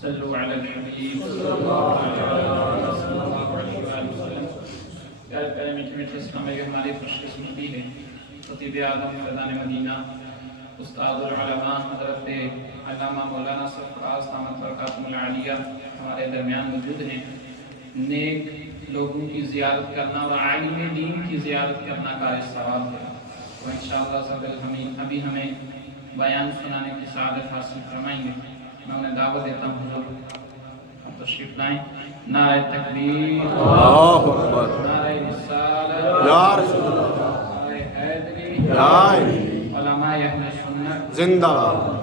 صلو علی الحبیب صلی اللہ علیہ وسلم۔ پیارے پیارے میٹھے میٹھے اسلام کی ہماری خوش قسمتی ہے، خطیب اعظم فیضان مدینہ استاد العلماء حضرت علامہ مولانا سرفراز دامت برکاتہ العالیہ ہمارے درمیان موجود ہیں۔ نیک لوگوں کی زیارت کرنا اور عالم دین کی زیارت کرنا کا ثواب ہے، تو انشاءاللہ ابھی ہمیں بیان سنانے کی سعادت حاصل فرمائیں گے۔ میں انہیں دعوت دیتا ہوں حضور ہم تشریف لائیں۔ نعرہ تکبیر، اللہ اکبر، نعرہ رسالت، یا رسول اللہ، نعرہ حیدری، یا علی، علماء اہل سنت زندہ باد۔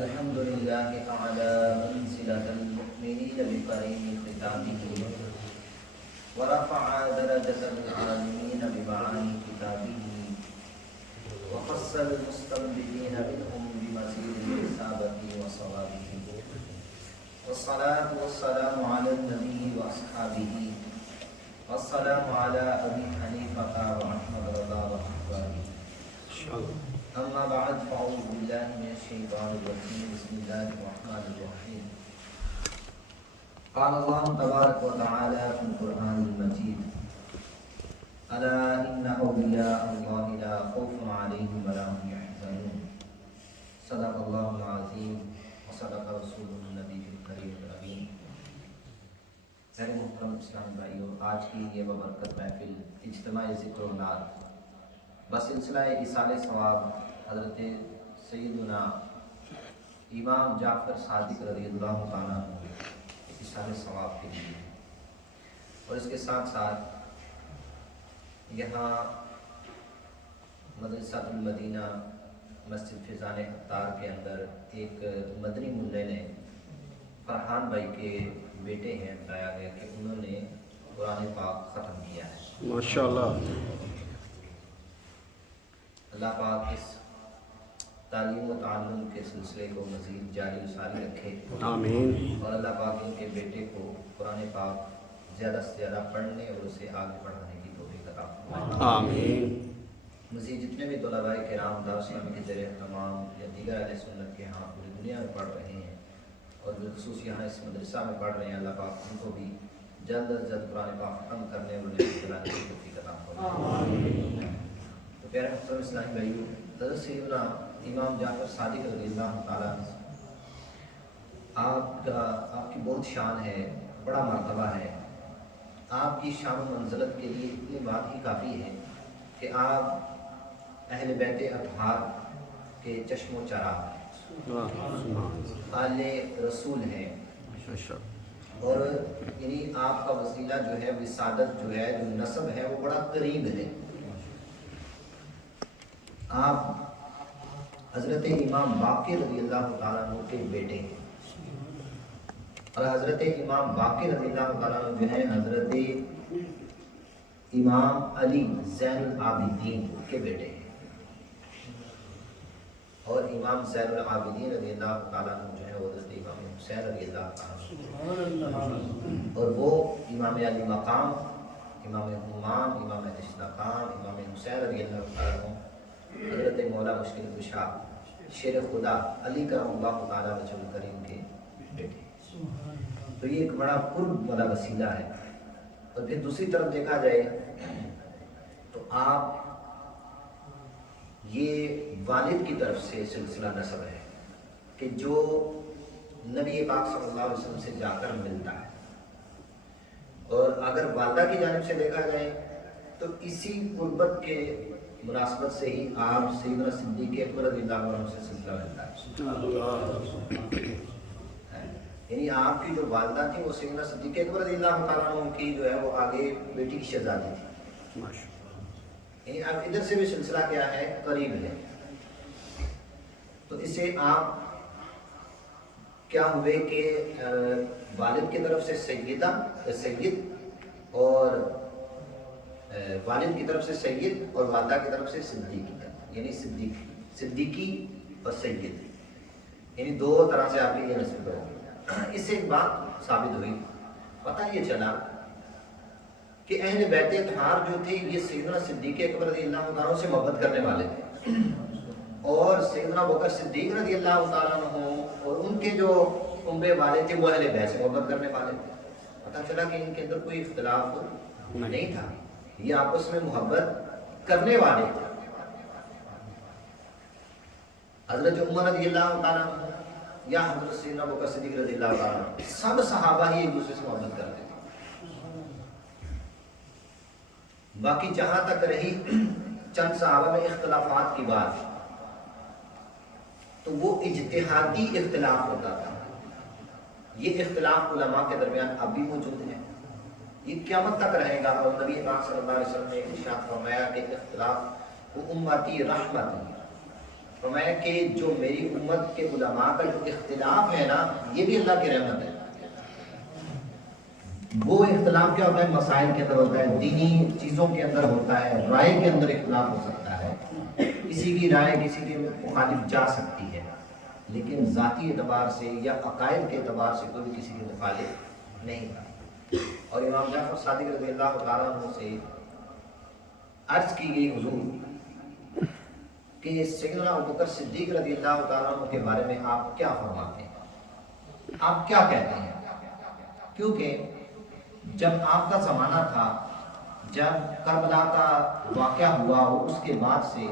الحمد لله تعالى منزلة المؤمنين بكريم خطابه ورفع درجة العالمين بمعاني كتابه وخص المستنبطين منهم بمزيد الإصابة وصوابه، والصلاة والسلام على النبي وأصحابه، والسلام على أبي حنيفة وأحمد رضا وأحبابه. أما بعد فأعوذ بالله من الشيطان الرجيم. بسم الله الرحمن الرحيم. قال الله تبارك وتعالى في القرآن المجيد: ألا إن أولياء الله لا خوف عليهم ولا هم يحزنون. صدق الله العظيم وصدق رسوله النبي الكريم الأمين. میرے محترم اسلام بھائیو، آج کی یہ ببرکت محفل اجتماع ذکر و نعت بسلسلہ ایصال ثواب حضرت سیدنا امام جعفر صادق رضی اللہ تعالیٰ عنہ ایصال ثواب کے لیے، اور اس کے ساتھ ساتھ یہاں مدرسہ المدینہ مسجد فیضان عطار کے اندر ایک مدنی ملے نے فرحان بھائی کے بیٹے ہیں، بتایا گیا کہ انہوں نے قرآن پاک ختم کیا ہے۔ ماشاءاللہ، اللہ پاک اس تعلیم و تعلم کے سلسلے کو مزید جاری و ساری رکھے، آمین۔ اور اللہ پاک ان کے بیٹے کو قرآن پاک زیادہ سے زیادہ پڑھنے اور اسے آگے پڑھانے کی توفیق عطا فرمائے۔ آمین۔ مزید جتنے بھی طلباء کرام دارالاسلام کے زیر اہتمام یا دیگر اہل سنت کے ہاں پوری دنیا میں پڑھ رہے ہیں اور بالخصوص یہاں اس مدرسہ میں پڑھ رہے ہیں، اللہ پاک ان کو بھی جلد از جلد قرآن پاک ختم کرنے اور انہیں چلانے کی توفیق عطا فرمائے۔ تو پیارے محترم اسلامی بھائیو، حضرت سیدنا امام جعفر صادق رضی اللہ تعالیٰ آپ کی بہت شان ہے، بڑا مرتبہ ہے۔ آپ کی شان و منزلت کے لیے اتنی بات ہی کافی ہے کہ آپ اہل بیت اطہار کے چشم و چراغ ہیں، آل رسول ہیں، اور یعنی آپ کا وسیلہ جو ہے، وسادت جو ہے، جو نسب ہے، وہ بڑا قریب ہے۔ آپ حضرت امام باقر رضی اللہ تعالیٰ عنہ کے بیٹے ہیں، اور حضرت امام باقر رضی اللہ تعالیٰ عنہ جو ہے حضرت امام علی زین العابدین کے بیٹے ہیں، اور امام زین العابدین رضی اللہ تعالیٰ عنہ جو ہے وہ حضرت امام حسین رضی اللہ تعالیٰ عنہ، اور وہ امام علی مقام، امام همام، امام اشتقام، امام حسین رضی اللہ تعالیٰ عنہ، حضرت مولا مشکل کشا شیر خدا علی کرم اللہ تعالیٰ وجہ کریم کے بیٹے۔ تو یہ ایک بڑا قرب والا وسیلہ ہے۔ اور پھر دوسری طرف دیکھا جائے تو آپ یہ والد کی طرف سے سلسلہ نسب ہے کہ جو نبی پاک صلی اللہ علیہ وسلم سے جا کر ملتا ہے، اور اگر والدہ کی جانب سے دیکھا جائے تو اسی قربت کے مناسبت سے ہی آپ سیدنا صدیق اکبر رضی اللہ عنہ سے سلسلہ ملتا ہے۔ یعنی آپ کی جو والدہ تھی وہ سیدنا صدیق اکبر رضی اللہ تعالیٰ عنہ کی جو ہے وہ آگے بیٹی کی شہزادی تھی، یعنی اب ادھر سے بھی سلسلہ کیا ہے، قریب ہے۔ تو اسے آپ کیا ہوئے کہ والد کی طرف سے سید اور والد کی طرف سے سید اور والدہ کی طرف سے صدیقی، یعنی صدیقی اور سید، یعنی دو طرح سے آپ کی یہ نسبت ہوگی۔ اس سے ایک بات ثابت ہوئی، پتہ یہ چلا کہ اہل بیت اطہار جو تھے یہ سیدنا صدیق اکبر رضی اللہ عنہ سے محبت کرنے والے تھے، اور سیدنا ابوبکر صدیق رضی اللہ تعالیٰ عنہ اور ان کے جو کنبے والے تھے وہ اہل بیت سے محبت کرنے والے تھے۔ پتہ چلا کہ ان کے اندر کوئی اختلاف نہیں تھا، یہ آپس میں محبت کرنے والے تھے۔ حضرت عمر رضی اللہ تعالیٰ عنہ یا حضرت سیدنا ابوبکر صدیق رضی اللہ تعالیٰ عنہ، سب صحابہ ہی ایک دوسرے سے محبت کرتے تھے۔ باقی جہاں تک رہی چند صحابہ میں اختلافات کی بات، تو وہ اجتہادی اختلاف ہوتا تھا۔ یہ اختلاف علماء کے درمیان اب بھی موجود ہے، یہ قیامت تک رہے گا۔ اور نبی پاک صلی اللہ علیہ وسلم نے ارشاد فرمایا کہ اختلاف وہ امتی رحمت، فرمایا کہ جو میری امت کے علماء کا جو اختلاف ہے نا یہ بھی اللہ کی رحمت ہے۔ وہ اختلاف کیا ہوتا ہے؟ مسائل کے اندر ہوتا ہے، دینی چیزوں کے اندر ہوتا ہے، رائے کے اندر اختلاف ہو سکتا ہے، کسی کی رائے کسی کے مخالف جا سکتی ہے، لیکن ذاتی اعتبار سے یا عقائد کے اعتبار سے کوئی کسی کے مخالف نہیں تھا۔ اور امام جعفر صادق رضی اللہ تعالیٰ عنہ سے عرض کی گئی حضور کہ سیدنا ابوبکر صدیق رضی اللہ تعالیٰ عنہ کے بارے میں آپ کیا فرماتے ہیں، آپ کیا کہتے ہیں؟ کیونکہ جب آپ کا زمانہ تھا، جب کربلا کا واقعہ ہوا، اس کے بعد سے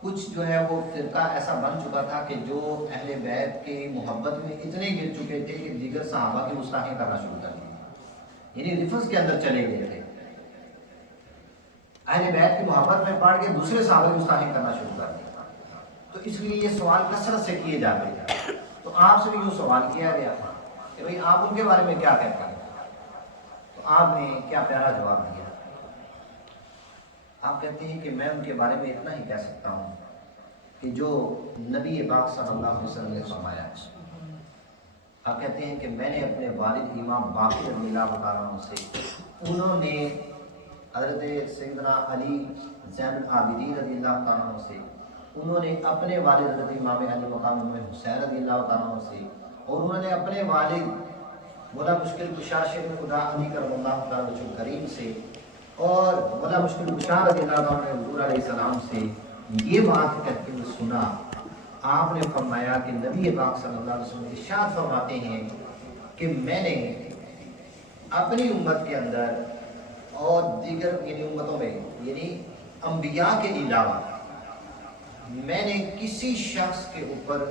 کچھ جو ہے وہ فرقہ ایسا بن چکا تھا کہ جو اہل بیت کے محبت میں اتنے گر چکے تھے کہ دیگر صحابہ کی گستاخی کرنا شروع کر دی، یعنی ریفرنس کے اندر چلے گئے تھے، اہل بیت کی محبت میں پڑھ کے دوسرے صحابہ کی گستاخی کرنا شروع کر دی۔ تو اس لیے یہ سوال کثرت سے کیے جاتے ہیں، تو آپ سے بھی جو سوال کیا گیا تھا کہ بھئی آپ ان کے بارے میں کیا کہتے ہیں، تو آپ نے کیا پیارا جواب دیا۔ آپ کہتے ہیں کہ میں ان کے بارے میں اتنا ہی کہہ سکتا ہوں کہ جو نبی پاک صلی اللہ علیہ وسلم نے فرمایا ہے۔ آپ کہتے ہیں کہ میں نے اپنے والد امام باقر رضی اللہ تعالیٰ عنہ سے، انہوں نے حضرت سیدنا علی زین العابدین رضی اللہ تعالیٰ عنہ سے، انہوں نے اپنے والد حضرت امام علی مقام امام حسین رضی اللہ تعالیٰ عنہ سے، اور انہوں نے اپنے والد مولا مشکل کشا شیخ خدا علی کرم اللہ تعالیٰ وجہ کریم سے، اور مولا مشکل کشا رضی اللہ تعالیٰ عنہ حضور علیہ السلام سے یہ بات کہتے ہوئے سنا۔ آپ نے فرمایا کہ نبی پاک صلی اللہ علیہ وسلم ارشاد فرماتے ہیں کہ میں نے اپنی امت کے اندر اور دیگر یعنی امتوں میں یعنی انبیاء کے علاوہ میں نے کسی شخص کے اوپر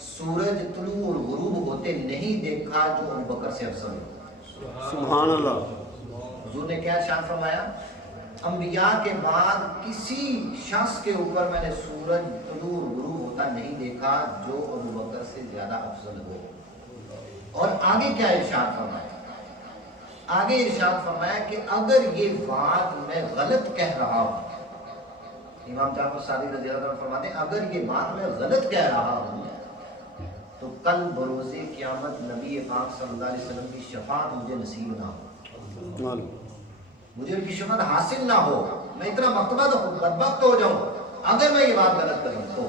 سورج طلوع اور غروب ہوتے نہیں دیکھا جو ابوبکر سے افضل ہو۔ سبحان اللہ۔ حضور نے کیا ارشاد فرمایا؟ انبیاء کے بعد کسی شخص کے اوپر میں نے سورج طلوع اور غروب ہوتا نہیں دیکھا جو ابوبکر سے زیادہ افضل ہو۔ اور آگے کیا ارشاد فرمایا؟ آگے ارشاد فرمایا کہ اگر یہ بات میں غلط کہہ رہا ہوں، امام جعفر صادق رضی اللہ عنہ فرماتے ہیں اگر یہ بات میں غلط کہہ رہا ہوں تو کل بروز قیامت نبی پاک صلی اللہ علیہ وسلم کی شفاعت مجھے نصیب نہ ہو، مجھے ان کی شفاعت حاصل نہ ہو، میں اتنا بدبخت ہو جاؤں اگر میں یہ بات غلط کروں تو۔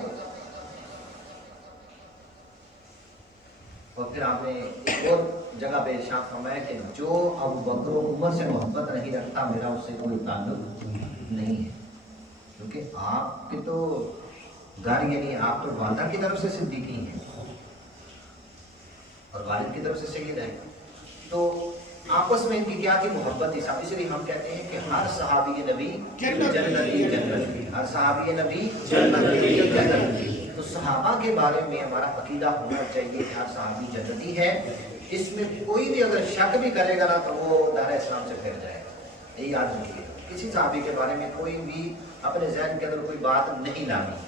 اور پھر آپ نے ایک اور جگہ پہ ارشاد فرمایا کہ جو ابو بکر و عمر سے محبت نہیں رکھتا میرا اس سے کوئی تعلق نہیں ہے، کیونکہ آپ کے تو گھر یعنی آپ تو والدہ کی طرف سے صدیقی ہیں اور والد کی طرف سے سید ہے، تو آپس میں ان کی کیا تھی؟ محبت تھی۔ اس لیے ہم کہتے ہیں کہ ہر صحابی نبی جنتی، ہر صحابی نبی جنتی۔ تو صحابہ کے بارے میں ہمارا عقیدہ ہونا چاہیے کہ ہر صحابی جنتی ہے، اس میں کوئی بھی اگر شک بھی کرے گا نا تو وہ دائرہ اسلام سے پھر جائے گا، یہی یاد رکھیے۔ کسی صحابی کے بارے میں کوئی بھی اپنے ذہن کے اندر کوئی بات نہیں لانی۔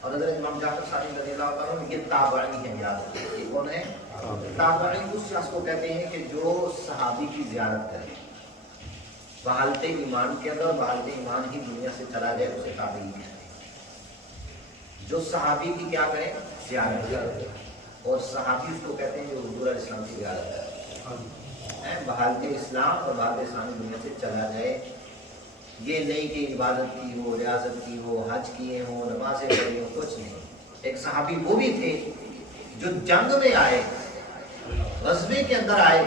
اور حضرت امام جعفر صادق رضی اللہ عنہ یہ تابعی ہے، یاد رکھیے یہ کون ہے؟ تابعی اس شخص کو کہتے ہیں کہ جو صحابی کی زیارت کرے، بحالت ایمان کے اندر بحالت ایمان ہی دنیا سے چلا جائے اسے تابعی کہتے ہیں، جو صحابی کی کیا کرے؟ زیارت کرے۔ اور صحابی اس کو کہتے ہیں جو حضور علیہ السلام کی زیارت ہے، بحالت اسلام اور بعد اسلامی دنیا سے چلا جائے. یہ نہیں کہ عبادت کی ہو، ریاضت کی ہو، حج کیے ہوں، نمازیں پڑھی ہوں، کچھ نہیں. ایک صحابی وہ بھی تھے جو جنگ میں آئے، غزوے کے اندر آئے،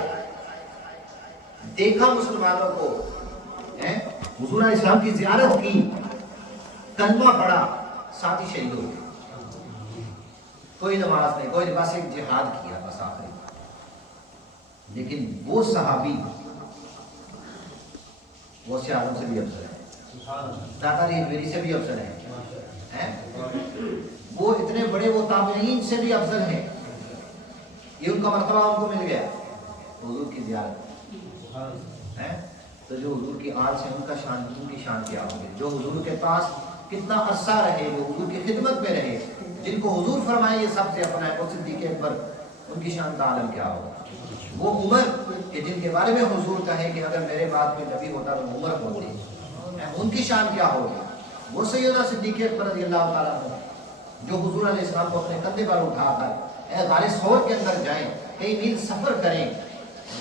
دیکھا مسلمانوں کو، حضور علیہ السلام کی زیارت کی، کلمہ پڑھا، ساتھ ہی شہید ہو گئے. کوئی نماز نہیں، کوئی بس ایک جہاد کیا بس آخری. لیکن وہ صحابی وہ سے اعظم سے بھی افضل ہے، داتا ہجویری سے بھی افضل ہے، وہ اتنے بڑے وہ تابعین سے بھی افضل ہیں. یہ ان کا مرتبہ ان کو مل گیا حضور کی زیارت ہے. تو جو حضور کی آل سے ان کی شان کیا ہوگی، جو حضور کے پاس کتنا عرصہ رہے، جو حضور کی خدمت میں رہے، جن کو حضور فرمائے یہ سب سے اپنا ہے، وہ صدیق اکبر، ان کی شان کا عالم کیا ہوگا. وہ عمر کہ جن کے بارے میں حضور کہے کہ اگر میرے بعد میں نبی ہوتا تو عمر ہوتی، ان کی شان کیا ہوگی. وہ سیدنا صدیق اکبر رضی اللہ تعالیٰ عنہ جو حضور علیہ السلام کو اپنے کندھے پر اٹھا کر غار ثور کے اندر جائیں، کئی میل سفر کریں،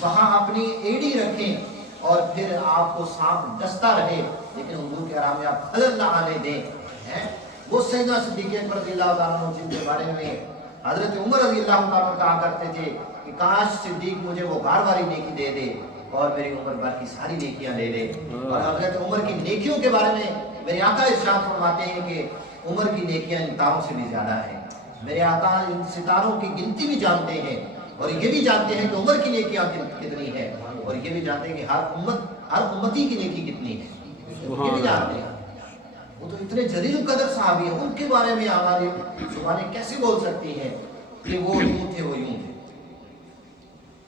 وہاں اپنی ایڑی رکھیں اور پھر آپ کو سانپ ڈستا رہے لیکن حضور کے آرام میں آپ خلل نہ آنے دیں. وہ سیدنا صدیق اکبر رضی اللہ تعالیٰ عنہ جن کے بارے میں حضرت عمر رضی اللہ تعالیٰ عنہ کہا کرتے تھے کہ کاش صدیق مجھے وہ غار والی نیکی دے دے اور میری عمر بھر کی ساری نیکیاں لے لے. اور حضرت عمر کی نیکیوں کے بارے میں میرے آقا ارشاد فرماتے ہیں کہ عمر کی نیکیاں ان تاروں سے بھی زیادہ ہیں. میرے آقا ان ستاروں کی گنتی بھی جانتے ہیں اور یہ بھی جانتے ہیں کہ عمر کی نیکیاں کتنی ہیں، اور یہ بھی جانتے ہیں کہ ہر امتی کی نیکی کتنی ہے، یہ بھی جانتے ہیں. وہ تو اتنے جلیل قدر صحابی ہیں، ان کے بارے میں ہماری زبانیں کیسے بول سکتی ہیں کہ وہ یوں تھے وہ یوں تھے.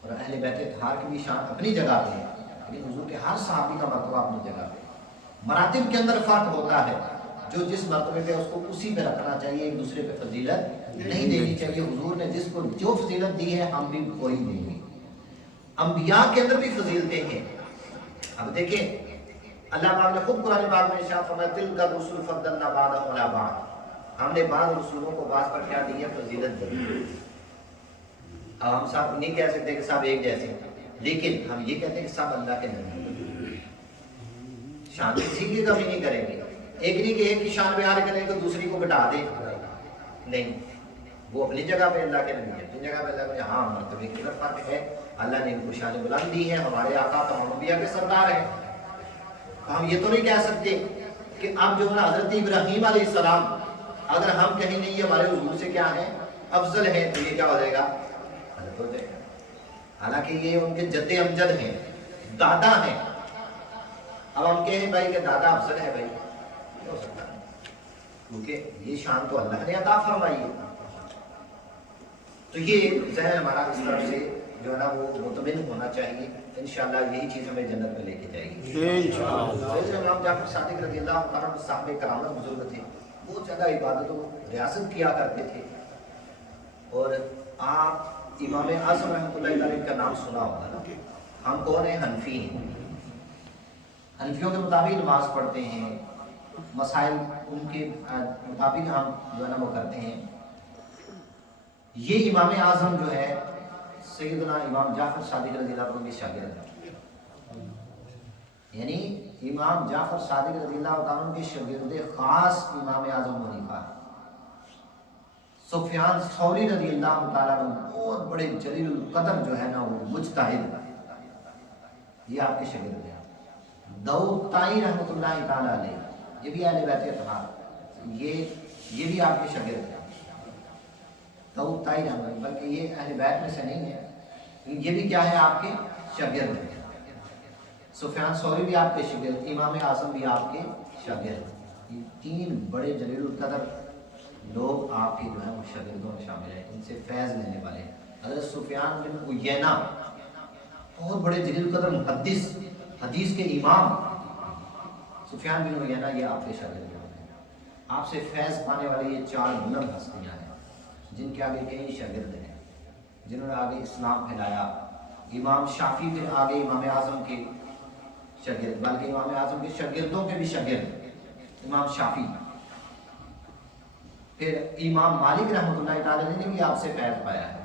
اور اہل بیت اطہار کی بھی شان اپنی جگہ پہ ہے، لیکن حضور کے ہر صحابی کا مرتبہ اپنی جگہ پہ. مراتب کے اندر فرق ہوتا ہے، جو جس مرتبے پہ اس کو اسی پہ رکھنا چاہیے، ایک دوسرے پہ فضیلت نہیں دینی چاہیے. حضور نے جس کو جو فضیلت دی ہے ہم بھی کوئی دیں گے. انبیاء کے اندر بھی فضیلتیں ہیں. اب دیکھیں اللہ پاک نے خود قرآن پاک میں ارشاد فرمایا تلک الرسل فضلنا بعضهم علی بعض، ہم نے بعض رسولوں کو بعض پر کیا دی ہے، فضیلت دی. اب ہم سب نہیں کہہ سکتے کہ سب ایک جیسے ہیں، لیکن ہم یہ کہتے ہیں کہ سب اللہ کے نبی شان کسی کی کمی نہیں کریں گے. ایک نہیں کہ ایک کی شان بیان کریں تو دوسری کو گھٹا دیں، نہیں. وہ اپنی جگہ پہ اللہ کے نبی ہے، اپنی جگہ پہ اللہ کے. ہاں مرتبے کی فرق ہے، اللہ نے ان کو شان بلند دی ہے. ہمارے آقا تمام انبیاء کے سردار ہیں. ہم یہ تو نہیں کہہ سکتے کہ اب جو ہے حضرت ابراہیم علیہ السلام اگر ہم کہیں نہیں ہمارے حضور سے کیا ہے افضل ہے تو یہ کیا ہو جائے گا، غلط ہو جائے گا. حالانکہ یہ ان کے جد امجد ہیں، دادا ہیں. اب ہم کہیں بھائی کہ دادا افضل ہے، بھائی نہیں ہو سکتا، کیونکہ یہ شان تو اللہ نے عطا فرمائی ہے. تو یہ ذہن ہمارا اس طرف سے جو ہے نا وہ مطمئن ہونا چاہیے. انشاءاللہ یہی چیز ہمیں جنت میں لے کے جائے گی انشاءاللہ. امام جعفر صادق رضی اللہ عنہ صاحب کرامت بزرگ تھے، بہت زیادہ عبادت و ریاضت کیا کرتے تھے. اور آپ امام اعظم رحمۃ اللہ علیہ کا نام سنا ہوگا نا. ہم کون ہیں؟ حنفی ہیں. حنفیوں کے مطابق نماز پڑھتے ہیں، مسائل ان کے مطابق ہم جو ہے نا وہ کرتے ہیں. یہ امام اعظم جو ہے سیدنا امام جعفر صادق رضی اللہ عنہ کے شاگرد ہیں. یعنی امام جعفر صادق رضی اللہ عنہ کے شاگرد خاص امام اعظم حنیفہ ہے. سفیان ثوری رضی اللہ تعالیٰ عنہ بہت بڑے جلیل القدر جو ہے نا وہ مجتہد، یہ آپ کے شاگرد ہیں. داؤد طائی رحمۃ اللہ تعالیٰ علیہ، یہ بھی اہل بیت اطہار، یہ بھی آپ کے شاگرد ہیں. داؤد طائی رحمۃ اللہ، بلکہ یہ اہل بیت میں سے نہیں ہے، یہ بھی کیا ہے آپ کے شاگرد ہیں. سفیان ثوری بھی آپ کے شاگرد، امام اعظم بھی آپ کے شاگرد. یہ تین بڑے جلیل القدر لوگ آپ کے جو ہیں وہ شاگردوں میں شامل ہیں، ان سے فیض لینے والے ہیں. حضرت سفیان بن عیینہ بہت بڑے جلیل القدر محدث، حدیث کے امام. سفیان بن عیینہ یہ آپ کے شاگرد ہیں. آپ سے فیض پانے والے یہ چار بلند ہستیاں ہیں جن کے آگے کئی شاگرد ہیں، جنہوں نے آگے اسلام پھیلایا. امام شافعی کے آگے امام اعظم کے شاگرد، بلکہ امام اعظم کے شاگردوں کے بھی شاگرد امام شافعی. پھر امام مالک رحمۃ اللہ تعالی نے بھی آپ سے فیض پایا ہے.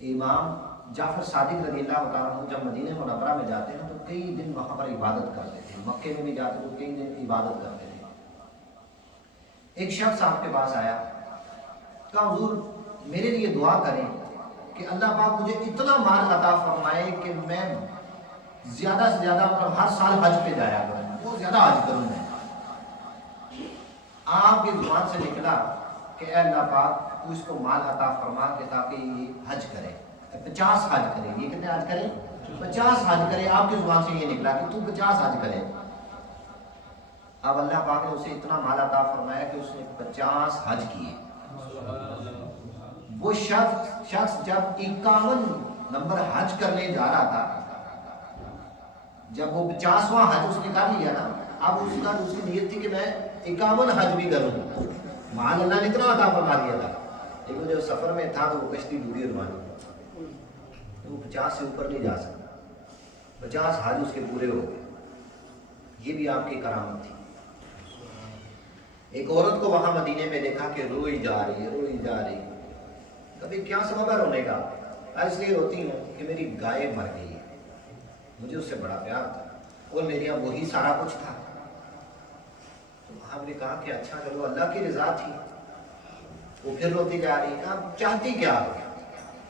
امام جعفر صادق رضی اللہ تعالیٰ عنہ جب مدینہ منورہ میں جاتے ہیں تو کئی دن وہاں پر عبادت کرتے تھے. مکے میں بھی جاتے تو کئی دن عبادت کرتے تھے. ایک شخص آپ کے پاس آیا، کہا حضور میرے لیے دعا کریں کہ اللہ پاک مجھے اتنا مال عطا فرمائے کہ میں زیادہ سے زیادہ مطلب ہر سال حج پہ جایا کروں، بہت زیادہ حج کروں میں. آپ کی زبان سے نکلا کہ اے اللہ پاک تو اس کو مال عطا فرما کہ تاکہ یہ حج کرے، 50 حج کرے. یہ کتنے حج کرے؟ 50 حج کرے. آپ کی زبان سے یہ نکلا کہ تو 50 حج کرے. اب اللہ پاک نے اسے اتنا مال عطا فرمایا کہ اس نے 50 حج کیے. وہ شخص جب 51 نمبر حج کرنے جا رہا تھا، جب وہ 50واں حج اس نے کر لیا نا، اب اس کی نیت تھی کہ میں 51 حج بھی کروں. مال اللہ نے اتنا عطا فرما دیا تھا، لیکن جو سفر میں تھا تو وہ کشتی ڈوبی روانی، تو وہ 50 سے اوپر نہیں جا سکتا. 50 حج اس کے پورے ہو گئے. یہ بھی آپ کی کرامت تھی. ایک عورت کو وہاں مدینے میں دیکھا کہ روئی جا رہی ہے. کبھی کیا سبب ہے رونے کا؟ اس لیے روتی ہوں کہ میری گائے مر گئی ہے، مجھے اس سے بڑا پیار تھا اور میرے یہاں وہی سارا کچھ تھا. تو آپ نے کہا کہ اچھا چلو اللہ کی رضا تھی. وہ پھر روتی جا رہی ہے. آپ چاہتی کیا ہو؟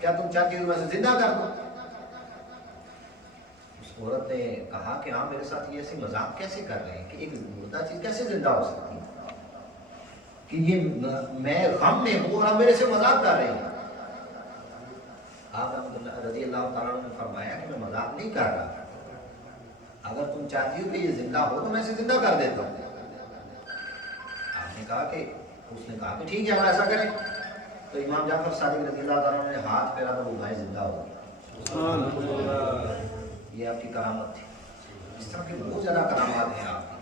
کیا تم چاہتی ہو میں سے زندہ کر دو؟ اس عورت نے کہا کہ آپ میرے ساتھ یہ ایسے مذاق کیسے کر رہے ہیں کہ ایک مردہ چیز کیسے زندہ ہو سکتی ہے، کہ یہ میں غم میں ہوں اور آپ میرے سے مذاق کر رہے ہیں. آپ رضی اللہ تعالیٰ نے فرمایا کہ میں مذاق نہیں کر رہا، اگر تم چاہتی ہو کہ یہ زندہ ہو تو میں اسے زندہ کر دیتا ہوں. آپ نے کہا کہ اس نے کہا کہ ٹھیک ہے ہم ایسا کریں. تو امام جعفر صادق رضی اللہ تعالیٰ نے ہاتھ پھیرا تو وہ گائے زندہ ہو گئی. یہ آپ کی کرامت تھی. اس طرح کی بہت زیادہ کرامات ہیں آپ کی.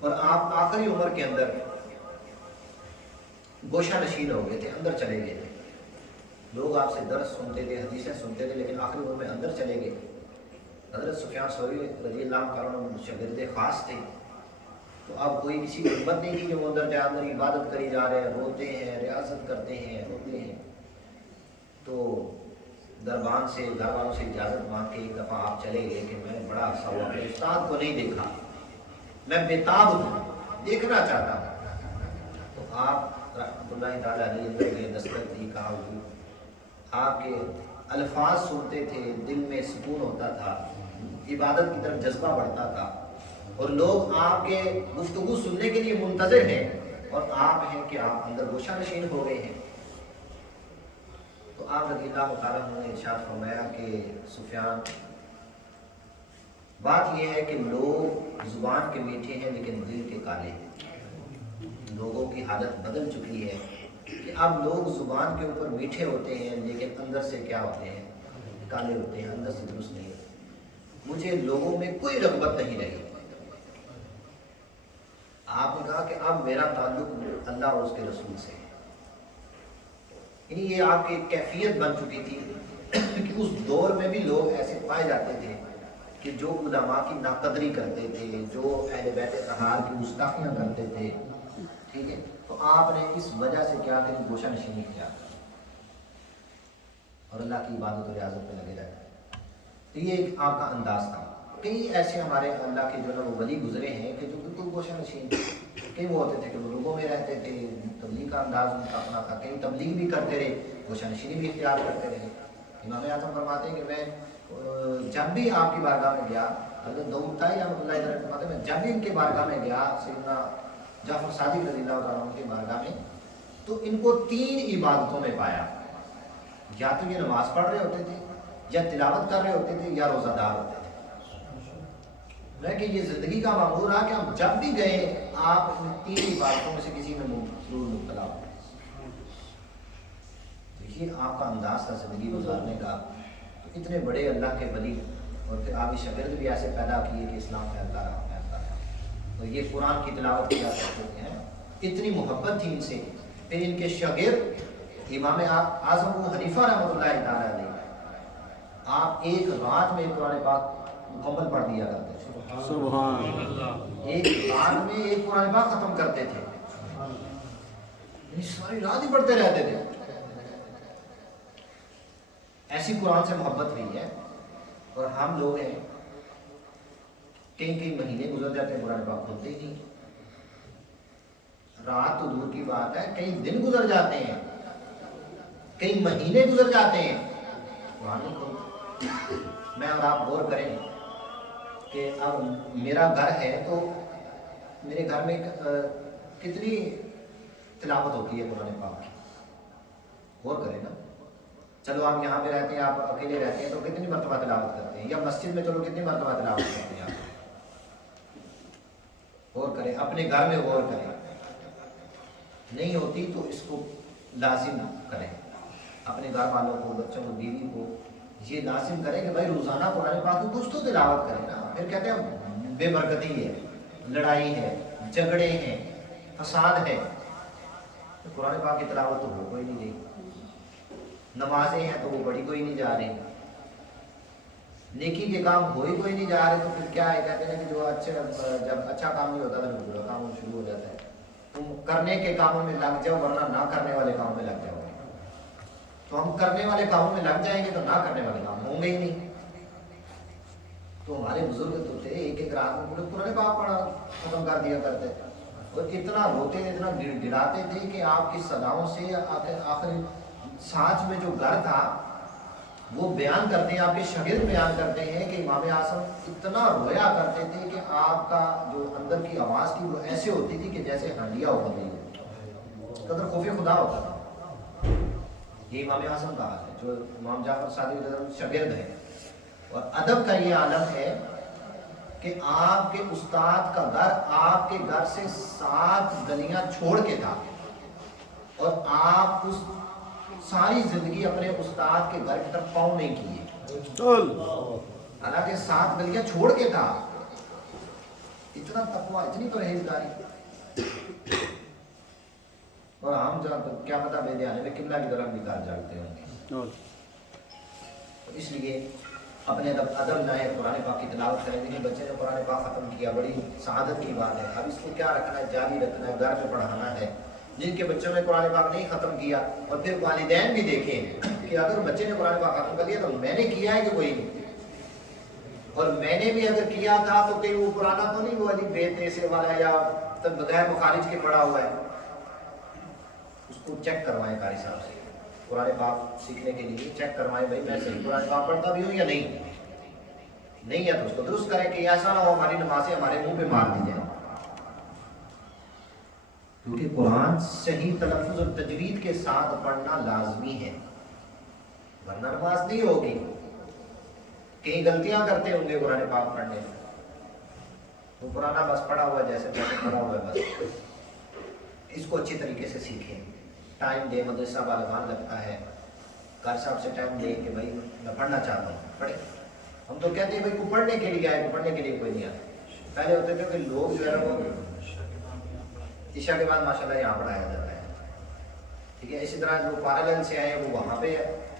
اور آپ آخری عمر کے اندر گوشہ نشین ہو گئے تھے، اندر چلے گئے تھے. لوگ آپ سے درس سنتے تھے، حدیثیں سنتے تھے، لیکن آخری عمر میں اندر چلے گئے. حضرت سفیان ثوری رضی اللہ تعالیٰ عنہ شاگرد خاص تھے. تو اب کوئی کسی کو ہمت نہیں تھی کہ وہ اندر جائے. اندر عبادت کری جا رہے ہیں، روتے ہیں، ریاضت کرتے ہیں، روتے ہیں. تو دربان سے گھر والوں سے اجازت مانگ کے ایک دفعہ آپ چلے گئے کہ میں بڑا عرصہ ہوا اپنے استاد کو نہیں دیکھا، میں بےتاب ہوں، دیکھنا چاہتا ہوں. تو آپ رحمۃ اللہ تعالیٰ علیہ اندر گئے، دستک دی، کہا حضور آپ کے الفاظ سنتے تھے، دل میں سکون ہوتا تھا، عبادت کی طرف جذبہ بڑھتا تھا، اور لوگ آپ کے گفتگو سننے کے لیے منتظر ہیں، اور آپ ہیں کہ آپ اندر گوشہ نشین ہو گئے ہیں. تو آپ رضی اللہ تعالیٰ نے ارشاد فرمایا کہ سفیان، بات یہ ہے کہ لوگ زبان کے میٹھے ہیں لیکن دل کے کالے ہیں. لوگوں کی حالت بدل چکی ہے کہ اب لوگ زبان کے اوپر میٹھے ہوتے ہیں لیکن اندر سے کیا ہوتے ہیں؟ کالے ہوتے ہیں، اندر سے درست نہیں ہوتے. مجھے لوگوں میں کوئی رغبت نہیں رہی. آپ نے کہا کہ اب میرا تعلق اللہ اور اس کے رسول سے ہے. یعنی یہ آپ کی کیفیت بن چکی تھی کہ اس دور میں بھی لوگ ایسے پائے جاتے تھے کہ جو علماء کی ناقدری کرتے تھے، جو اہل بیت اطہار کی گستاخیاں کرتے تھے. ٹھیک ہے، تو آپ نے اس وجہ سے کیا کہ گوشہ نشینی کیا اور اللہ کی عبادت و ریاضت پہ لگے رہے. تو یہ ایک آپ کا انداز تھا. کئی ایسے ہمارے اللہ کے جو ہے وہ ولی گزرے ہیں کہ جو بالکل گوشہ نشین تھے. کئی وہ ہوتے تھے کہ وہ لوگوں میں رہتے تھے، تبلیغ کا انداز ان کا اپنا تھا. کئی تبلیغ بھی کرتے رہے، گوشہ نشینی بھی اختیار کرتے رہے. امام اعظم فرماتے ہیں کہ میں جب بھی آپ کی بارگاہ میں گیا، حضرت داؤد طائی رحمۃ اللہ علیہ فرماتے ہیں میں جب بھی ان کے بارگاہ میں گیا، سیدنا جعفر صادق رضی اللہ تعالیٰ عنہ کی بارگاہ میں، تو ان کو 3 عبادتوں میں پایا. یا تو یہ نماز پڑھ رہے ہوتے تھے، یا تلاوت کر رہے ہوتے تھے، یا روزہ دار ہوتے تھے. کہ یہ زندگی کا معمول رہا کہ ہم جب بھی گئے آپ ان 3 عبادتوں میں سے کسی میں ضرور مبتلا ہو. دیکھیے آپ کا انداز تھا زندگی گزارنے کا. تو اتنے بڑے اللہ کے ولی، اور پھر آپ شاگرد بھی ایسے پیدا کیے کہ اسلام پھیلتا رہا. اور یہ قرآن کی تلاوت کیا کرتے ہیں، اتنی محبت تھی ان سے. پھر ان کے شاگرد امام اعظم ابو حنیفہ رحمۃ اللہ تعالیٰ علیہ، آپ ایک رات میں قرآن پاک مکمل پڑھ دیا کرتے تھے. سبحان اللہ. ایک رات میں ایک قرآن پاک ختم کرتے تھے، ساری رات ہی پڑھتے رہتے تھے. ایسی قرآن سے محبت ہوئی ہے. اور ہم لوگ ہیں کئی مہینے گزر جاتے ہیں قرآن پاک کھولتے ہی نہیں. رات تو دور کی بات ہے، کئی دن گزر جاتے ہیں، کئی مہینے گزر جاتے ہیں قرآن نہیں کھولتے. میں اور آپ غور کریں کہ اب میرا گھر ہے تو میرے گھر میں کتنی تلاوت ہوتی ہے قرآن پاک کی. غور کریں نا. چلو آپ یہاں پہ رہتے ہیں، آپ اکیلے رہتے ہیں تو کتنی مرتبہ تلاوت کرتے ہیں، یا مسجد میں چلو کتنی مرتبہ تلاوت کرتے ہیں آپ. غور کریں، اپنے گھر میں غور کریں. نہیں ہوتی تو اس کو لازم کریں. اپنے گھر والوں کو، بچوں کو، بیوی کو یہ لازم کریں کہ بھائی روزانہ قرآن پاک کی کچھ تو تلاوت کریں نا. پھر کہتے ہیں بے برکتی ہے، لڑائی ہے، جھگڑے ہیں، فساد ہے. قرآن پاک کی تلاوت تو ہو کوئی نہیں رہی. نمازیں ہیں تو وہ بڑی کوئی نہیں جا رہی. نیکی کے کام ہو ہی کوئی نہیں جا رہے. تو پھر کیا ہے، کہتے ہیں کہ جو جب اچھا کام نہیں ہوتا تو برا کام شروع ہو جاتا ہے. تم کرنے کے کاموں میں لگ جاؤ ورنہ نہ کرنے والے کاموں میں لگ جاؤ. تو ہم کرنے والے کاموں میں لگ جائیں گے تو نہ کرنے والے کام ہوں گے ہی نہیں. تو ہمارے بزرگ تو تھے ایک رات میں پورے قرآن پاک پڑھا ختم کر دیا کرتے تھے. اور اتنا روتے اتنا گڑاتے تھے کہ آپ کی صداؤں سے آخری سانچ میں جو گھر تھا وہ بیان کرتے ہیں، آپ کے شاگرد بیان کرتے ہیں کہ امام اعظم اتنا رویا کرتے تھے کہ آپ کا جو اندر کی آواز تھی وہ ایسے ہوتی تھی کہ جیسے ہنڈیا ہو گئی. قدر خوف خدا ہوتا تھا. یہ امام اعظم کا حال ہے جو امام جعفر صادق شاگرد ہے. اور ادب کا یہ عالم ہے کہ آپ کے استاد کا گھر آپ کے گھر سے 7 گلیاں چھوڑ کے تھا اور آپ اس ساری زندگی اپنے استاد کے گھر کی طرف پاؤں نہیں کیے، حالانکہ 7 گلیاں چھوڑ کے تھا. اتنا تقویٰ، اتنی پرہیزگاری. اور ہم جب کیا پتہ میرے آنے میں قبلہ کی طرف نکال جاتے ہوں گے. اس لیے اپنے ادب لائیں، قرآن پاک کی تلاوت کریں. میرے بچے نے قرآن پاک ختم کیا، بڑی سعادت کی بات ہے. اب اس کو کیا رکھنا ہے، جاری رکھنا ہے، گھر میں پڑھانا ہے. جن کے بچوں نے قرآن پاک نہیں ختم کیا، اور پھر والدین بھی دیکھیں کہ اگر بچے نے قرآن پاک ختم کر لیا تو میں نے کیا ہے کہ کوئی نہیں. اور میں نے بھی اگر کیا تھا تو کہیں وہ پرانا تو نہیں وہ علی بے تیسے والا یا بغیر مخارج کے پڑھا ہوا ہے. اس کو چیک کروائیں قاری صاحب سے. قرآن پاک سیکھنے کے لیے چیک کروائیں بھائی میں صحیح قرآن پاک پڑھتا بھی ہوں یا نہیں ہے تو اس کو درست کریں کہ ایسا نہ ہو ہماری نمازیں ہمارے منہ پہ مار دی جائیں. کیونکہ قرآن صحیح تلفظ اور تجوید کے ساتھ پڑھنا لازمی ہے ورنہ نماز نہیں ہوگی. کئی غلطیاں کرتے ہوں گے قرآن پاک پڑھنے میں. وہ پرانا بس پڑھا ہوا ہے جیسے پڑھا ہوا ہے بس. اس کو اچھی طریقے سے سیکھیں. ٹائم دے، مدرسہ بالغان لگتا ہے، قاری صاحب سے ٹائم لے کہ بھائی میں پڑھنا چاہتا ہوں پڑھے. ہم تو کہتے ہیں بھائی کو پڑھنے کے لیے آئے، پڑھنے کے لیے کوئی نہیں آتا. پہلے ہوتے تھے کہ لوگ جو ہے وہ عشاء کے بعد ماشاءاللہ یہاں پڑھایا جاتا ہے. ٹھیک ہے. اسی طرح جو پارلل سے آئے وہ وہاں پہ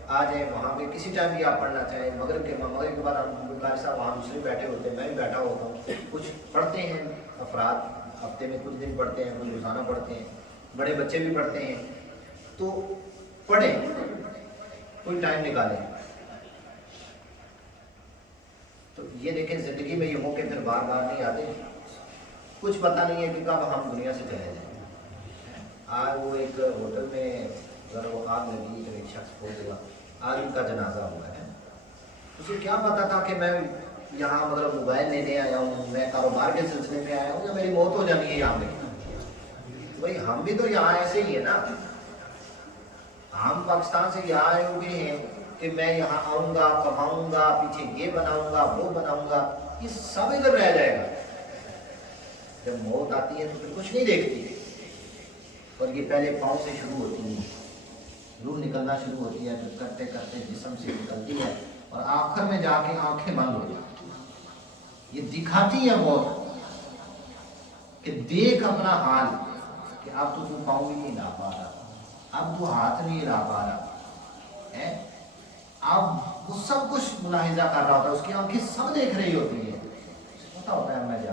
آ جائیں، وہاں پہ کسی ٹائم بھی آپ پڑھنا چاہیں. مغرب کے بعد ہم قاری صاحب وہاں دوسرے بیٹھے ہوتے ہیں، میں بھی بیٹھا ہوتا ہوں. کچھ پڑھتے ہیں افراد، ہفتے میں کچھ دن پڑھتے ہیں، کچھ روزانہ پڑھتے ہیں، بڑے بچے بھی پڑھتے ہیں. تو پڑھیں، کوئی ٹائم نکالیں. تو یہ دیکھیں زندگی میں یہ ہو کہ پھر بار بار نہیں آتے. کچھ پتہ نہیں ہے کہ کب ہم دنیا سے چلے جائیں. آج وہ ایک ہوٹل میں اگر وہ آگ لگی تو ایک شخص فوت ہوا، آج ان کا جنازہ ہوا ہے. اسے کیا پتا تھا کہ میں یہاں مطلب موبائل لینے آیا ہوں، میں کاروبار کے سلسلے میں آیا ہوں، یا میری موت ہو جانی ہے یہاں پہ. بھائی ہم بھی تو یہاں ایسے ہی ہیں نا. ہم پاکستان سے یہاں آئے ہوئے ہیں کہ میں یہاں آؤں گا، کماؤں گا، پیچھے یہ بناؤں گا، وہ بناؤں گا. یہ سب ادھر رہ جائے گا. جب موت آتی ہے تو پھر کچھ نہیں دیکھتی. اور یہ پہلے پاؤں سے شروع ہوتی ہے، روح نکلنا شروع ہوتی ہے، پھر کرتے کرتے جسم سے نکلتی ہے اور آخر میں جا کے آنکھیں بند ہو جاتی. یہ دکھاتی ہے موت کہ دیکھ اپنا حال کہ اب تو پاؤں بھی نہیں لا پا رہا، اب تو ہاتھ نہیں لا پا رہا ہے. اب وہ سب کچھ ملاحظہ کر رہا ہوتا ہے، اس کی آنکھیں سب دیکھ رہی ہوتی ہیں. پتا ہوتا ہے میں جا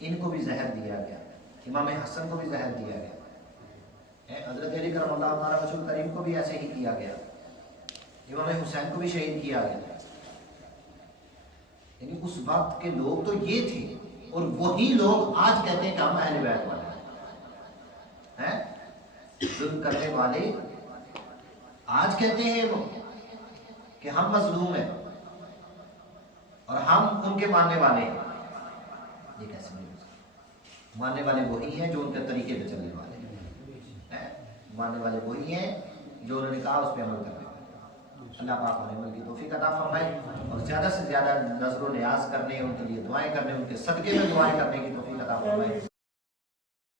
ان کو بھی زہر دیا گیا، امام حسن کو بھی زہر دیا گیا، حضرت علی کرم اللہ تعالیٰ رسول کریم کو بھی ایسے ہی کیا گیا، امام حسین کو بھی شہید کیا گیا۔ یعنی اس وقت کے لوگ تو یہ تھے، اور وہی لوگ آج کہتے ہیں کہ ہم اہل بیت والے ہیں۔ ظلم کرنے والے آج کہتے ہیں وہ کہ ہم مظلوم ہیں اور ہم ان کے ماننے والے ہیں۔ یہ کیسے نہیں ہو سکتا؟ ماننے والے وہی ہیں جو ان کے طریقے پہ چلنے والے ہیں، ماننے والے وہی ہیں جو انہوں نے کہا اس پہ عمل کرنے والے۔ اللہ پاک ہمیں عمل کی توفیق عطا فرمائے، اور زیادہ سے زیادہ نظر و نیاز کرنے، ان کے لیے دعائیں کرنے، ان کے صدقے میں دعائیں کرنے کی توفیق عطا فرمائے۔